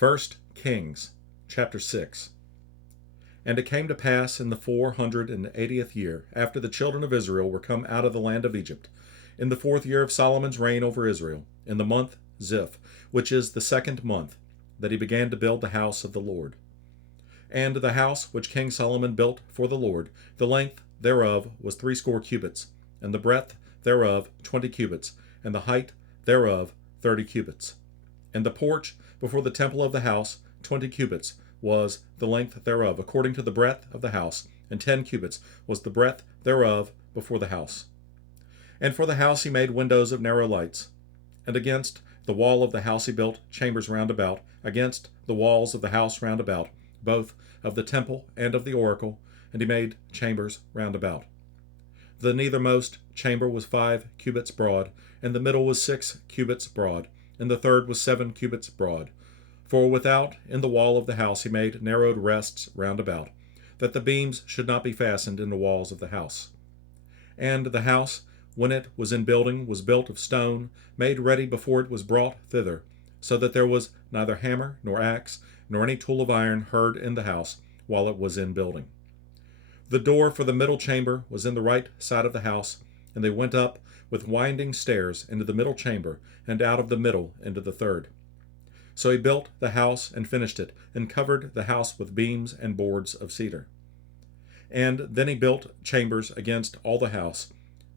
First Kings, chapter 6. And it came to pass in the 480th year, after the children of Israel were come out of the land of Egypt, in the 4th year of Solomon's reign over Israel, in the month Ziph, which is the 2nd month, that he began to build the house of the Lord. And the house which King Solomon built for the Lord, the length thereof was 60 cubits, and the breadth thereof 20 cubits, and the height thereof 30 cubits. And the porch before the temple of the house 20 cubits was the length thereof, according to the breadth of the house, and 10 cubits was the breadth thereof before the house. And for the house he made windows of narrow lights. And against the wall of the house he built chambers round about, against the walls of the house round about, both of the temple and of the oracle, and he made chambers round about. The nethermost chamber was 5 cubits broad, and the middle was 6 cubits broad, and the third was 7 cubits broad. For without in the wall of the house he made narrowed rests round about, that the beams should not be fastened in the walls of the house. And the house, when it was in building, was built of stone, made ready before it was brought thither, so that there was neither hammer nor axe, nor any tool of iron heard in the house, while it was in building. The door for the middle chamber was in the right side of the house, and they went up with winding stairs into the middle chamber, and out of the middle into the third. So he built the house and finished it, and covered the house with beams and boards of cedar. And then he built chambers against all the house,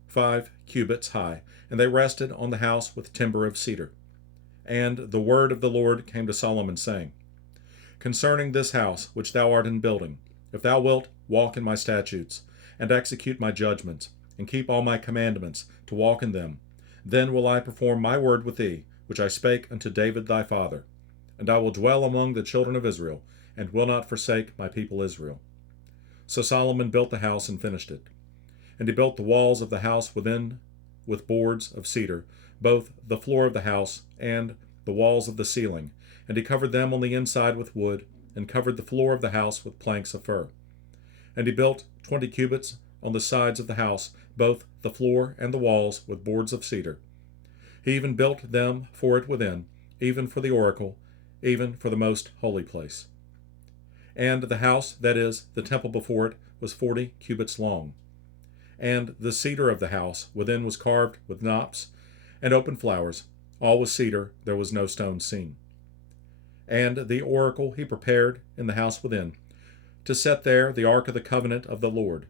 5 cubits high, and they rested on the house with timber of cedar. And the word of the Lord came to Solomon, saying, Concerning this house which thou art in building, if thou wilt walk in my statutes, and execute my judgments, and keep all my commandments, to walk in them, then will I perform my word with thee, which I spake unto David thy father. And I will dwell among the children of Israel, and will not forsake my people Israel. So Solomon built the house and finished it. And he built the walls of the house within with boards of cedar, both the floor of the house and the walls of the ceiling. And he covered them on the inside with wood, and covered the floor of the house with planks of fir. And he built 20 cubits on the sides of the house, both the floor and the walls with boards of cedar. He even built them for it within, even for the oracle, even for the most holy place. And the house, that is, the temple before it, was 40 cubits long. And the cedar of the house within was carved with knops and open flowers. All was cedar, there was no stone seen. And the oracle he prepared in the house within, to set there the ark of the covenant of the Lord.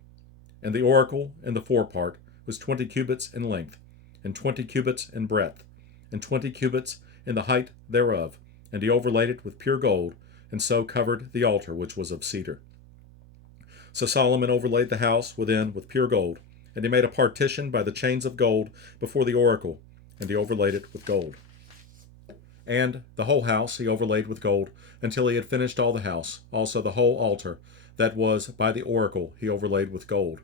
And the oracle in the forepart was 20 cubits in length, and 20 cubits in breadth, and 20 cubits in the height thereof. And he overlaid it with pure gold, and so covered the altar which was of cedar. So Solomon overlaid the house within with pure gold, and he made a partition by the chains of gold before the oracle, and he overlaid it with gold. And the whole house he overlaid with gold, until he had finished all the house. Also the whole altar that was by the oracle he overlaid with gold.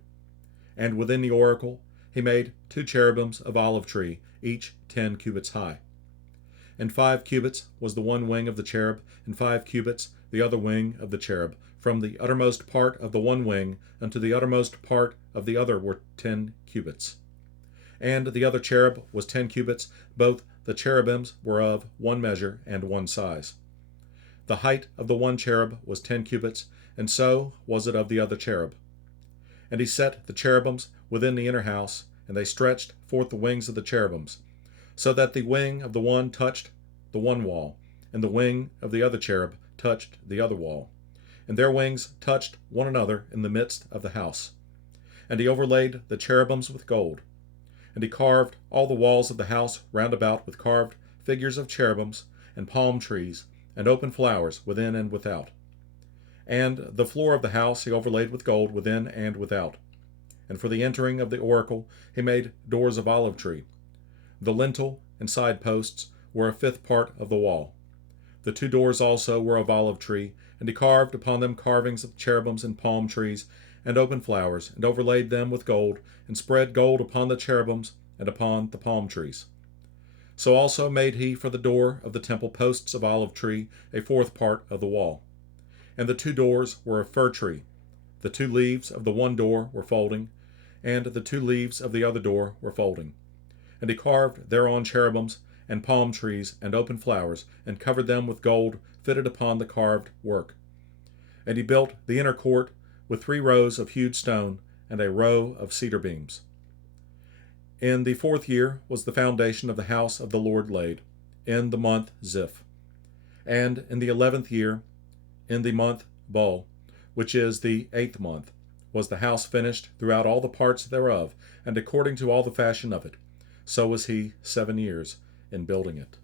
And within the oracle he made 2 cherubims of olive tree, each 10 cubits high. And 5 cubits was the one wing of the cherub, and 5 cubits the other wing of the cherub. From the uttermost part of the one wing unto the uttermost part of the other were 10 cubits. And the other cherub was 10 cubits, both the cherubims were of one measure and one size. The height of the one cherub was 10 cubits, and so was it of the other cherub. And he set the cherubims within the inner house, and they stretched forth the wings of the cherubims, so that the wing of the one touched the one wall, and the wing of the other cherub touched the other wall. And their wings touched one another in the midst of the house. And he overlaid the cherubims with gold. And he carved all the walls of the house round about with carved figures of cherubims, and palm trees, and open flowers within and without. And the floor of the house he overlaid with gold within and without. And for the entering of the oracle he made doors of olive tree. The lintel and side posts were a 5th part of the wall. The 2 doors also were of olive tree, and he carved upon them carvings of cherubims and palm trees, and open flowers, and overlaid them with gold, and spread gold upon the cherubims and upon the palm trees. So also made he for the door of the temple posts of olive tree, a 4th part of the wall. And the 2 doors were of fir tree. The 2 leaves of the one door were folding, and the 2 leaves of the other door were folding. And he carved thereon cherubims, and palm trees, and open flowers, and covered them with gold fitted upon the carved work. And he built the inner court with 3 rows of hewed stone, and a row of cedar beams. In the 4th year was the foundation of the house of the Lord laid, in the month Ziph. And in the 11th year, in the month Bul, which is the 8th month, was the house finished throughout all the parts thereof, and according to all the fashion of it. So was he 7 years in building it.